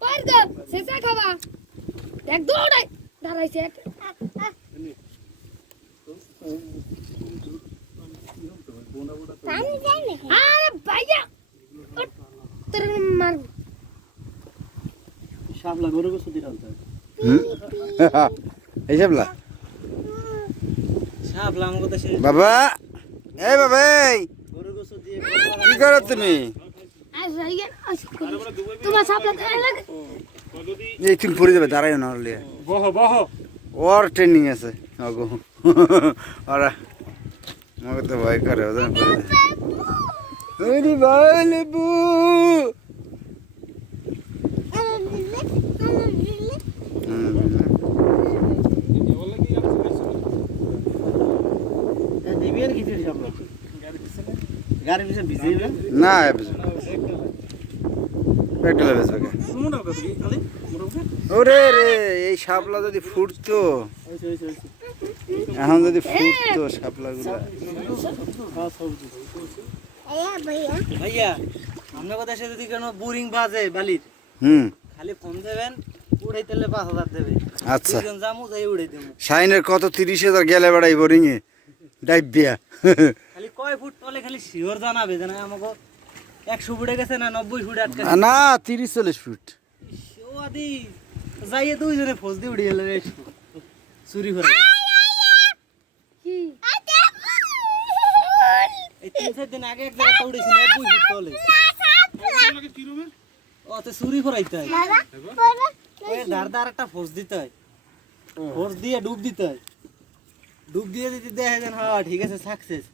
পার দে শেষে খাবা দেখ দৌড়াই দাঁড়াইছে আরে ভাইয়া তোর মার শাপলা গরু গোসু দিলাম তো এই শাপলা শাপলা আমাকে দেশে বাবা এই বাবা গরু গোসু দিয়ে কি করো তুমি আজ ভাইয়া তোমার সাপলা খায় লাগে এই তুমি পড়ে যাবে দাঁড়াইও না হলে বহ বহ ওর ট্রেনিং আছে আগো ওরা আমাকে তো ভয় করে ওদের পড়ে যায় ওরে ভাই লেবু দিবি আর কিছু শাপলা গাড়ি পিছনে ভিজে যাবে না পেট্রোল বেচবে শুনো কত কি খালি ওরে রে এই শাপলা যদি ফুটতো এখন যদি ফুটতো শাপলাগুলো ভাইয়া আপনার কথা সে যদি কোনো বোরিং বাজে বালির খালি ফোন দেবেন উড়াইতেলে 5000 দেবে আচ্ছা দুজন জামু যাই উড়াই দেবো শাইনের কত 30,000 গেলে বেড়াই বোরিং এ ডাইবিয়া খালি কয় ফুট তলে খালি শিওর জানাবে জানা আমাকে 100 ফুটে গেছে না 90 ফুটে আটকে না 30-40 ফুট ও আদি যাইয়ে দুইজনে ফোজ দিয়ে উড়িয়ে গেল চুরি করে কি এই 3-4 দিন আগে এক জায়গা উড়েছিল 90 ফুট তলে ও তো চুরি করাইতে হয় ওই ধার একটা ফোজ দিতে হয় ফোজ দিয়ে ডুব দিতে হয় ডুব দিয়ে যদি দেখে যেন হ্যাঁ ঠিক আছে সাকসেস